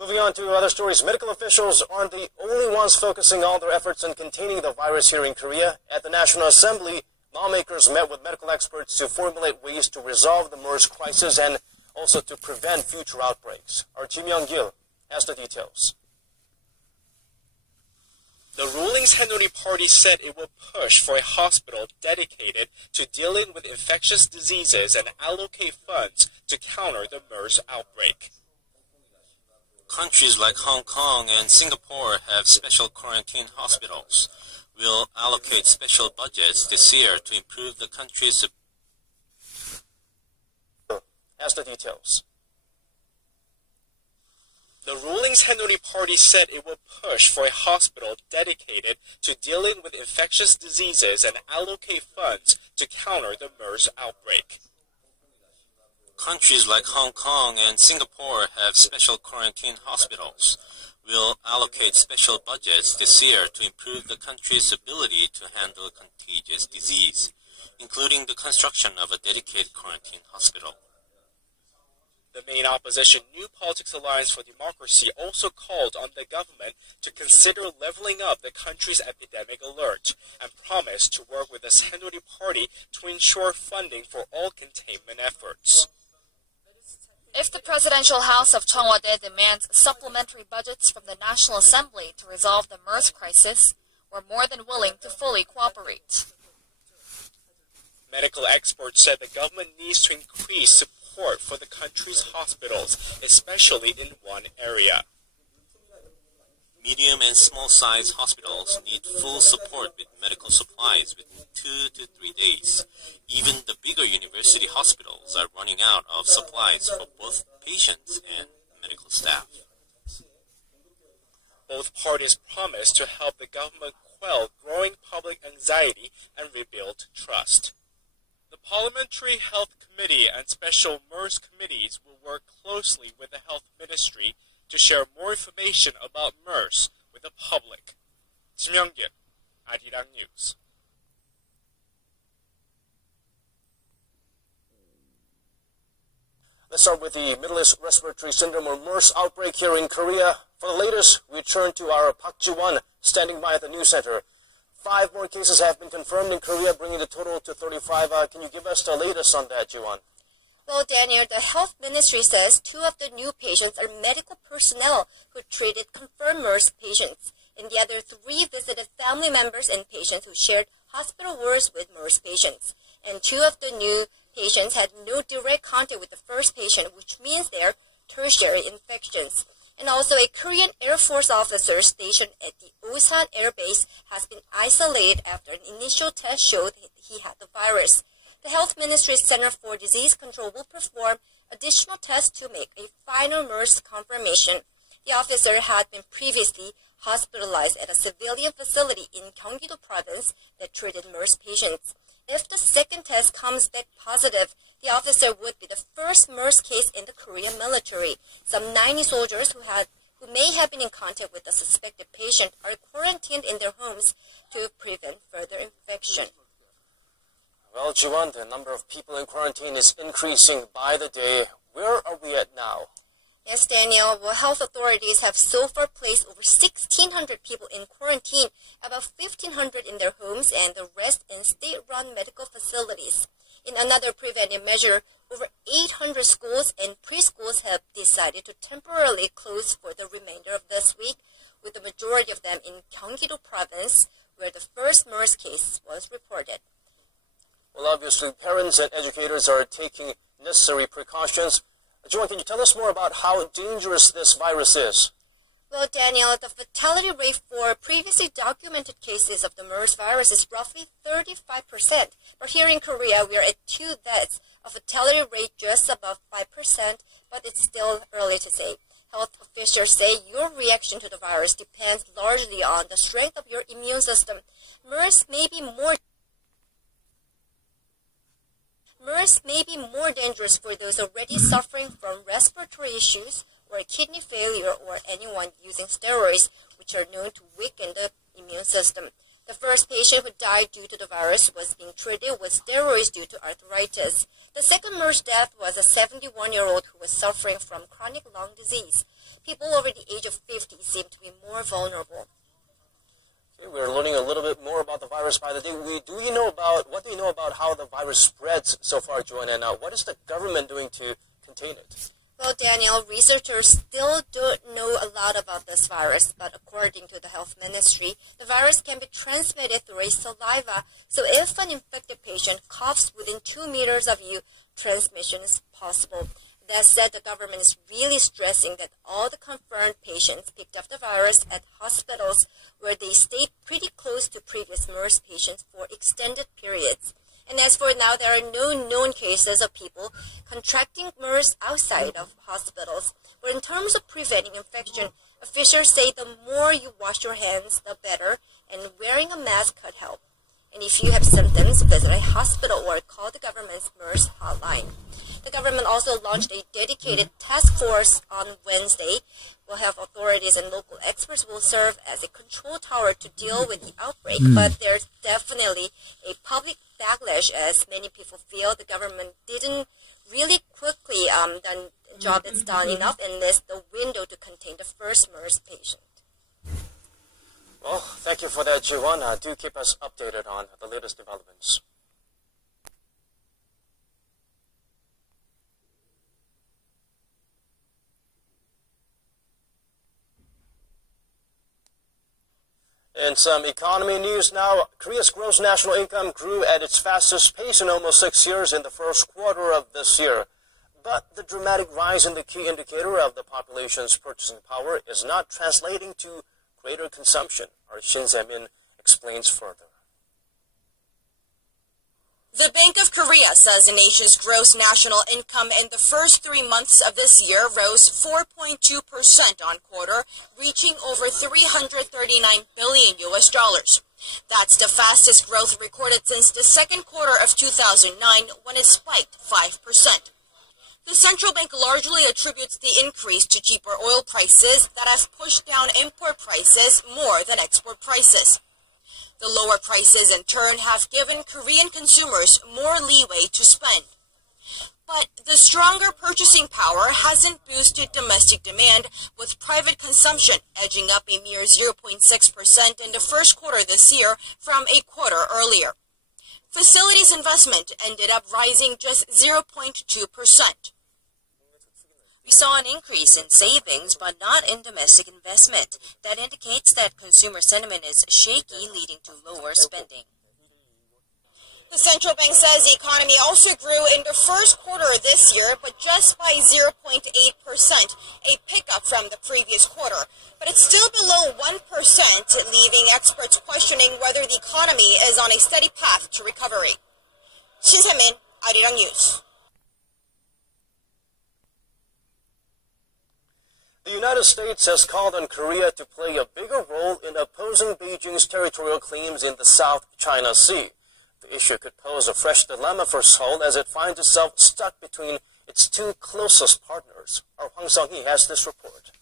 Moving on to other stories, medical officials aren't the only ones focusing all their efforts on containing the virus here in Korea. At the National Assembly, lawmakers met with medical experts to formulate ways to resolve the MERS crisis and also to prevent future outbreaks. Our Kim Young-gil has the details. The ruling's Haenuri party said it will push for a hospital dedicated to dealing with infectious diseases and allocate funds to counter the MERS outbreak. Countries like Hong Kong and Singapore have special quarantine hospitals. We'll allocate special budgets this year to improve the country's... Has the details. The ruling's Haenuri party said it will push for a hospital dedicated to dealing with infectious diseases and allocate funds to counter the MERS outbreak. Countries like Hong Kong and Singapore have special quarantine hospitals. We'll allocate special budgets this year to improve the country's ability to handle contagious disease, including the construction of a dedicated quarantine hospital. The main opposition New Politics Alliance for Democracy also called on the government to consider leveling up the country's epidemic alert and promised to work with the Haenuri party to ensure funding for all containment efforts. If the Presidential House of Cheongwade demands supplementary budgets from the National Assembly to resolve the MERS crisis, we're more than willing to fully cooperate. Medical experts said the government needs to increase support for the country's hospitals, especially in one area. Medium and small-sized hospitals need full support with medical supplies within 2 to 3 days. Even the bigger university hospitals are running out of supplies for both patients and medical staff. Both parties promised to help the government quell growing public anxiety and rebuild trust. The Parliamentary Health Committee and Special MERS committees will work closely with the Health Ministry to share more information about MERS with the public. Kim Young-gil, Arirang News. Let's start with the Middle East Respiratory Syndrome or MERS outbreak here in Korea. For the latest, we turn to our Park Ji-won standing by at the news center. 5 more cases have been confirmed in Korea, bringing the total to 35. Can you give us the latest on that, Ji-won? Well, Daniel, the health ministry says 2 of the new patients are medical personnel who treated confirmed MERS patients, and the other 3 visited family members and patients who shared hospital wards with MERS patients. And 2 of the new patients had no direct contact with the first patient, which means they're tertiary infections. And also, a Korean Air Force officer stationed at the Osan Air Base has been isolated after an initial test showed he had the virus. The Health Ministry's Center for Disease Control will perform additional tests to make a final MERS confirmation. The officer had been previously hospitalized at a civilian facility in Gyeonggi-do province that treated MERS patients. If the second test comes back positive, the officer would be the first MERS case in the Korean military. Some 90 soldiers who may have been in contact with the suspected patient are quarantined in their homes to prevent further infection. Well, Ji-won, the number of people in quarantine is increasing by the day. Where are we at now? Yes, Daniel. Well, health authorities have so far placed over 1,600 people in quarantine, about 1,500 in their homes, and the rest in state-run medical facilities. In another preventive measure, over 800 schools and preschools have decided to temporarily close for the remainder of this week, with the majority of them in Gyeonggi-do province, where the first MERS case was reported. Well, obviously, parents and educators are taking necessary precautions. Ji-won, can you tell us more about how dangerous this virus is? Well, Daniel, the fatality rate for previously documented cases of the MERS virus is roughly 35%. But here in Korea, we are at 2 deaths, a fatality rate just above 5%, but it's still early to say. Health officials say your reaction to the virus depends largely on the strength of your immune system. MERS may be more dangerous for those already suffering from respiratory issues or kidney failure or anyone using steroids, which are known to weaken the immune system. The first patient who died due to the virus was being treated with steroids due to arthritis. The second MERS death was a 71-year-old who was suffering from chronic lung disease. People over the age of 50 seem to be more vulnerable. Okay, we're learning a little bit more about the virus by the day. What do you know about how the virus spreads so far, Joanna? And what is the government doing to contain it? Well, Daniel, researchers still don't know a lot about this virus, but according to the health ministry, the virus can be transmitted through a saliva. So if an infected patient coughs within 2 meters of you, transmission is possible. That said, the government is really stressing that all the confirmed patients picked up the virus at hospitals where they stayed pretty close to previous MERS patients for extended periods. And as for now, there are no known cases of people contracting MERS outside of hospitals. But in terms of preventing infection, officials say the more you wash your hands, the better, and wearing a mask could help. And if you have symptoms, visit a hospital or call the government's MERS hotline. The government also launched a dedicated task force on Wednesday. Health authorities and local experts will serve as a control tower to deal with the outbreak. But there's definitely a public backlash as many people feel the government didn't really quickly job it's done enough and missed the window to contain the first MERS patient. Well, thank you for that, Joanna. Do keep us updated on the latest developments. In some economy news now, Korea's gross national income grew at its fastest pace in almost 6 years in the first quarter of this year. But the dramatic rise in the key indicator of the population's purchasing power is not translating to greater consumption. Our Shin Se-min explains further. The Bank of Korea says the nation's gross national income in the first 3 months of this year rose 4.2% on quarter, reaching over $339 billion. That's the fastest growth recorded since the second quarter of 2009, when it spiked 5%. The central bank largely attributes the increase to cheaper oil prices that have pushed down import prices more than export prices. The lower prices, in turn, have given Korean consumers more leeway to spend. But the stronger purchasing power hasn't boosted domestic demand, with private consumption edging up a mere 0.6% in the first quarter this year from a quarter earlier. Facilities investment ended up rising just 0.2%. We saw an increase in savings, but not in domestic investment. That indicates that consumer sentiment is shaky, leading to lower spending. The central bank says the economy also grew in the first quarter this year, but just by 0.8%, a pickup from the previous quarter. But it's still below 1%, leaving experts questioning whether the economy is on a steady path to recovery. Shin Se-min, Arirang News. The United States has called on Korea to play a bigger role in opposing Beijing's territorial claims in the South China Sea. The issue could pose a fresh dilemma for Seoul as it finds itself stuck between its two closest partners. Our Hwang Sung-hee has this report.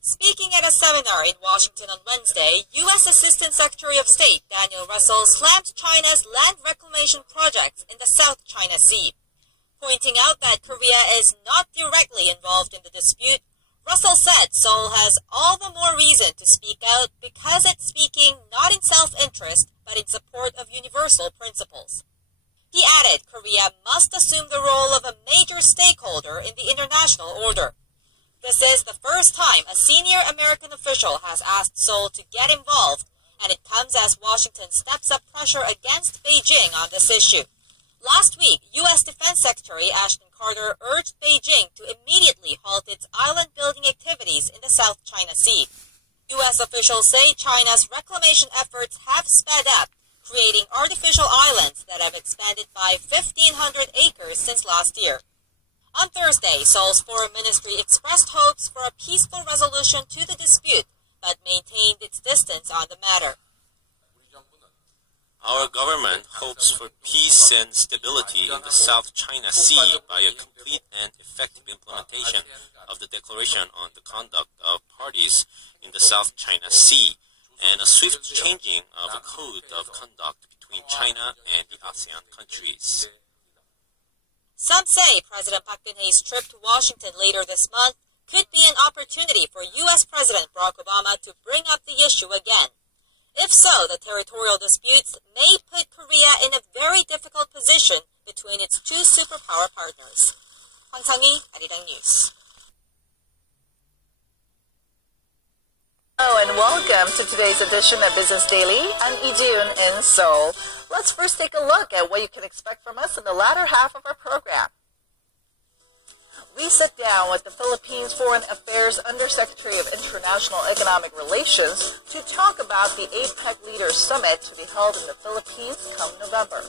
Speaking at a seminar in Washington on Wednesday, U.S. Assistant Secretary of State Daniel Russell slammed China's land reclamation projects in the South China Sea. Pointing out that Korea is not directly involved in the dispute, Russell said Seoul has all the more reason to speak out because it's speaking not in self-interest, but in support of universal principles. He added Korea must assume the role of a major stakeholder in the international order. This is the first time a senior American official has asked Seoul to get involved, and it comes as Washington steps up pressure against Beijing on this issue. Last week, U.S. Defense Secretary Ashton Carter urged Beijing to immediately halt its island-building activities in the South China Sea. U.S. officials say China's reclamation efforts have sped up, creating artificial islands that have expanded by 1,500 acres since last year. On Thursday, Seoul's foreign ministry expressed hopes for a peaceful resolution to the dispute, but maintained its distance on the matter. Our government hopes for peace and stability in the South China Sea by a complete and effective implementation of the Declaration on the Conduct of Parties in the South China Sea, and a swift changing of a code of conduct between China and the ASEAN countries. Some say President Park Geun-hye's trip to Washington later this month could be an opportunity for U.S. President Barack Obama to bring up the issue again. If so, the territorial disputes may put Korea in a very difficult position between its two superpower partners. 황상희, 아리랑 뉴스. Hello and welcome to today's edition of Business Daily. I'm Lee-Jiun in Seoul. Let's first take a look at what you can expect from us in the latter half of our program. We sit down with the Philippines Foreign Affairs Undersecretary of International Economic Relations to talk about the APEC Leaders Summit to be held in the Philippines come November.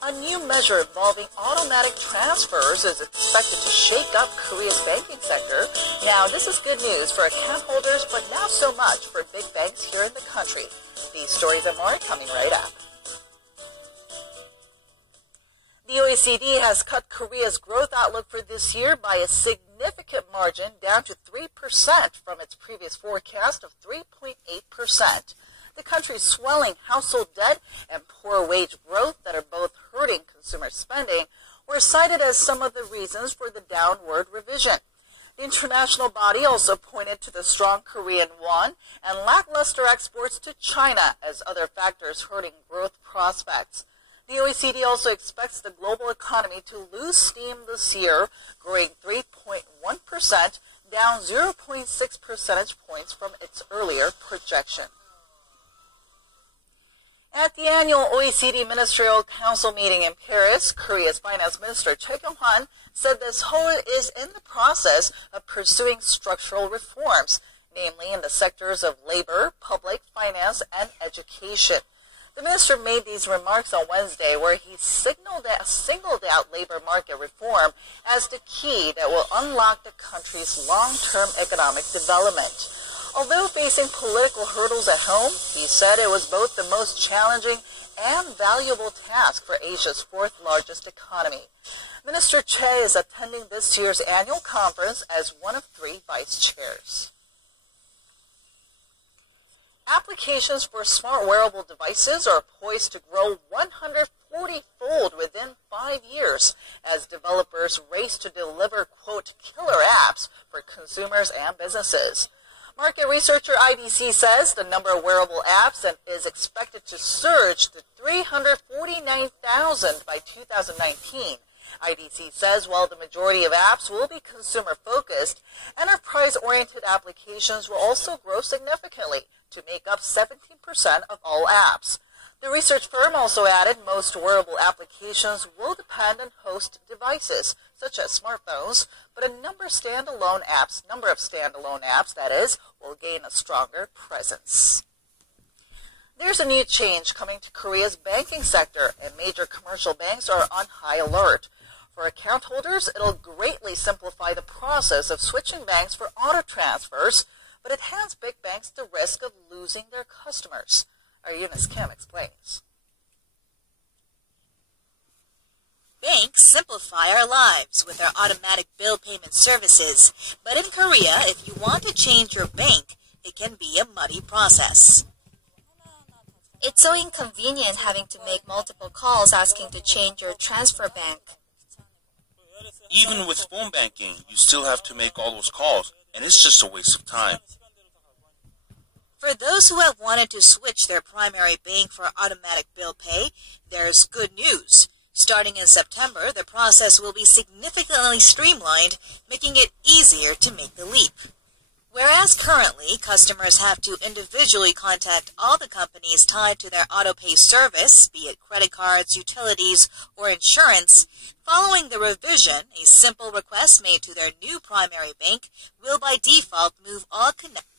A new measure involving automatic transfers is expected to shake up Korea's banking sector. Now, this is good news for account holders, but not so much for big banks here in the country. These stories and more coming right up. The OECD has cut Korea's growth outlook for this year by a significant margin, down to 3% from its previous forecast of 3.8%. The country's swelling household debt and poor wage growth that are both hurting consumer spending were cited as some of the reasons for the downward revision. The international body also pointed to the strong Korean won and lackluster exports to China as other factors hurting growth prospects. The OECD also expects the global economy to lose steam this year, growing 3.1%, down 0.6 percentage points from its earlier projection. At the annual OECD Ministerial Council meeting in Paris, Korea's Finance Minister Choi Kyung-hwan said this whole is in the process of pursuing structural reforms, namely in the sectors of labor, public finance, and education. The minister made these remarks on Wednesday, where he singled out labor market reform as the key that will unlock the country's long-term economic development. Although facing political hurdles at home, he said it was both the most challenging and valuable task for Asia's fourth-largest economy. Minister Choi is attending this year's annual conference as one of 3 vice chairs. Applications for smart wearable devices are poised to grow 140-fold within 5 years as developers race to deliver, quote, killer apps for consumers and businesses. Market researcher IDC says the number of wearable apps is expected to surge to 349,000 by 2019. IDC says while the majority of apps will be consumer-focused, enterprise-oriented applications will also grow significantly to make up 17% of all apps. The research firm also added most wearable applications will depend on host devices, such as smartphones, but a number of standalone apps, that is, will gain a stronger presence. There's a new change coming to Korea's banking sector, and major commercial banks are on high alert. For account holders, it'll greatly simplify the process of switching banks for auto transfers, but it has big banks the risk of losing their customers. Our Eunice Kim explains. Banks simplify our lives with their automatic bill payment services, but in Korea, if you want to change your bank, it can be a muddy process. It's so inconvenient having to make multiple calls asking to change your transfer bank. Even with phone banking, you still have to make all those calls, and it's just a waste of time. For those who have wanted to switch their primary bank for automatic bill pay, there's good news. Starting in September, the process will be significantly streamlined, making it easier to make the leap. Whereas currently, customers have to individually contact all the companies tied to their autopay service, be it credit cards, utilities, or insurance, following the revision, a simple request made to their new primary bank will by default move all connected